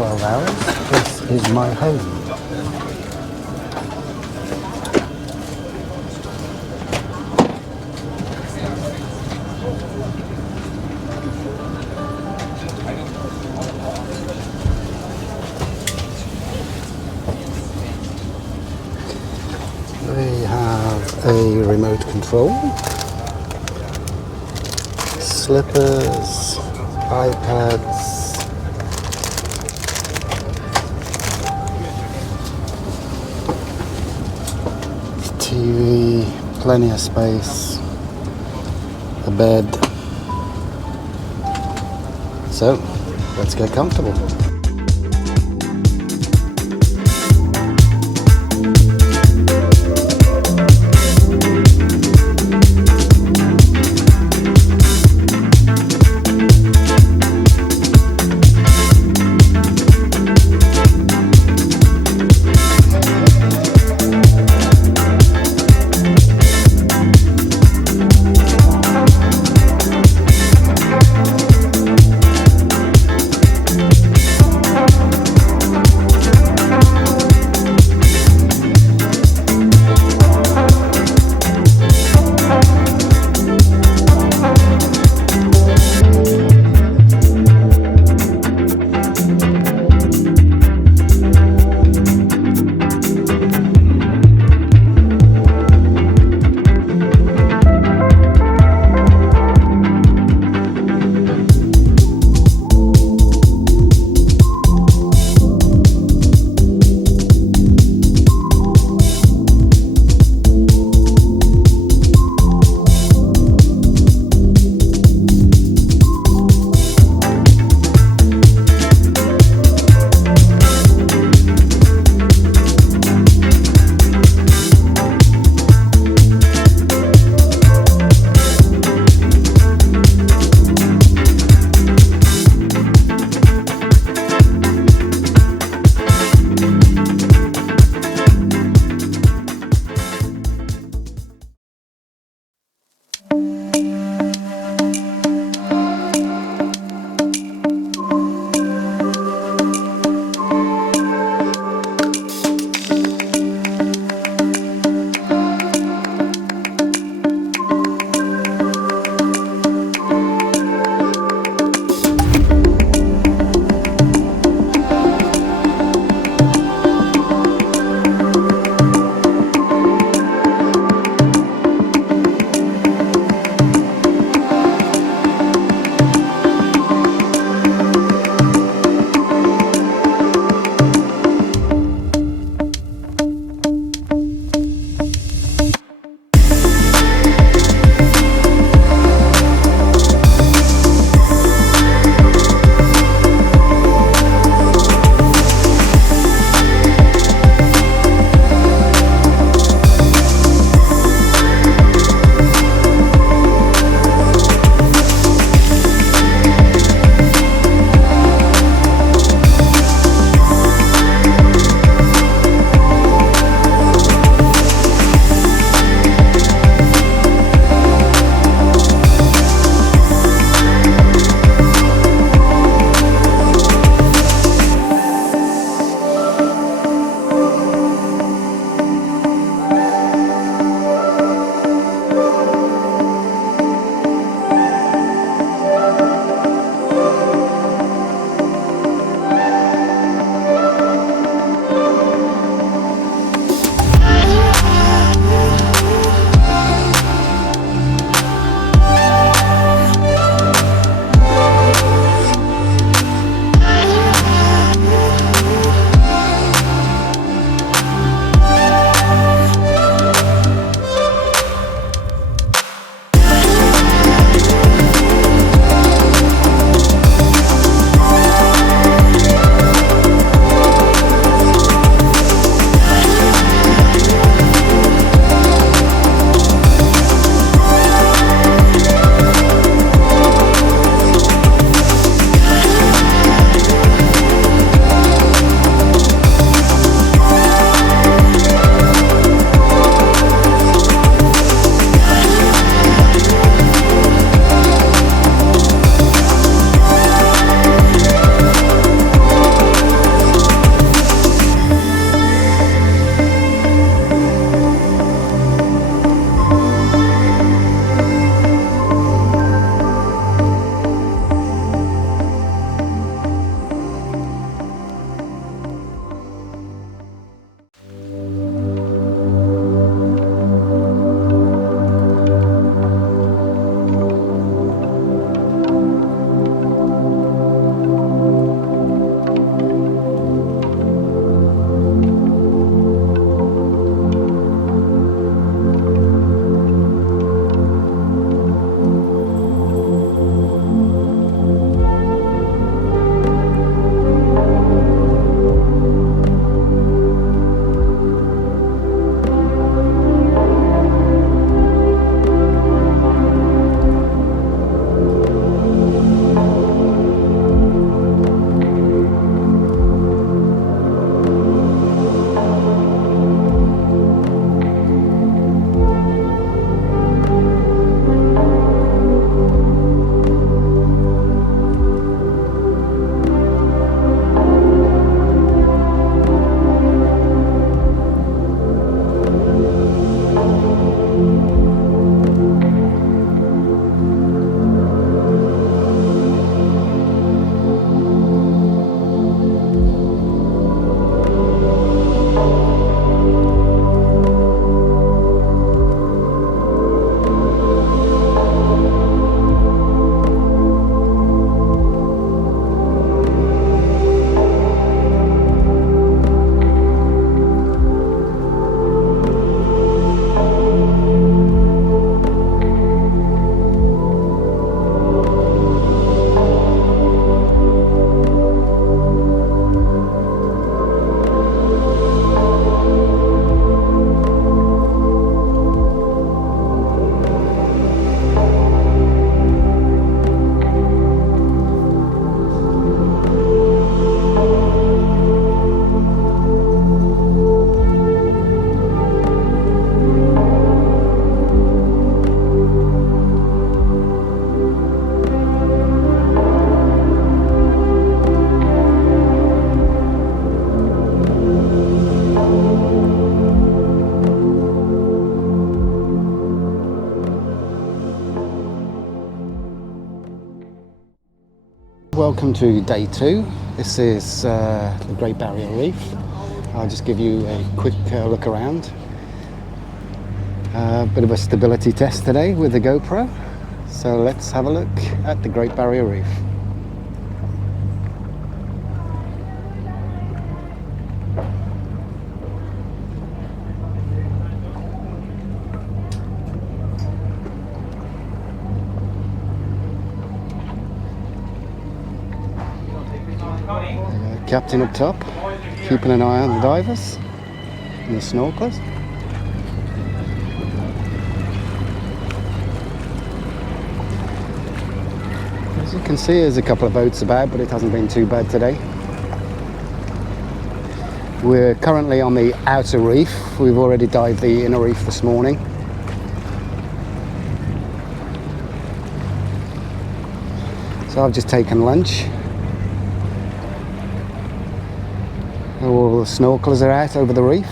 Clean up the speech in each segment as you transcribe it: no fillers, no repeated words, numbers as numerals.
12 hours. This is my home. We have a remote control, slippers, iPads, TV, plenty of space, a bed. So, let's get comfortable. welcome to day 2. This is the Great Barrier Reef. I'll just give you a quick look around. Bit of a stability test today with the GoPro. So let's have a look at the Great Barrier Reef. Captain up top, keeping an eye on the divers and the snorkelers. As you can see, there's a couple of boats about, but it hasn't been too bad today. We're currently on the outer reef. We've already dived the inner reef this morning. So I've just taken lunch. All the snorkelers are out over the reef.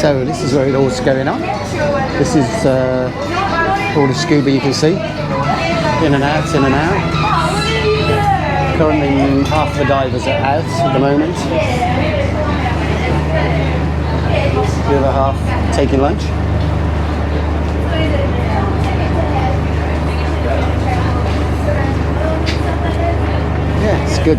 So this is where it all's going on. This is all the scuba you can see. In and out, in and out. Currently half the divers are out at the moment. The other half taking lunch. Yeah, it's good.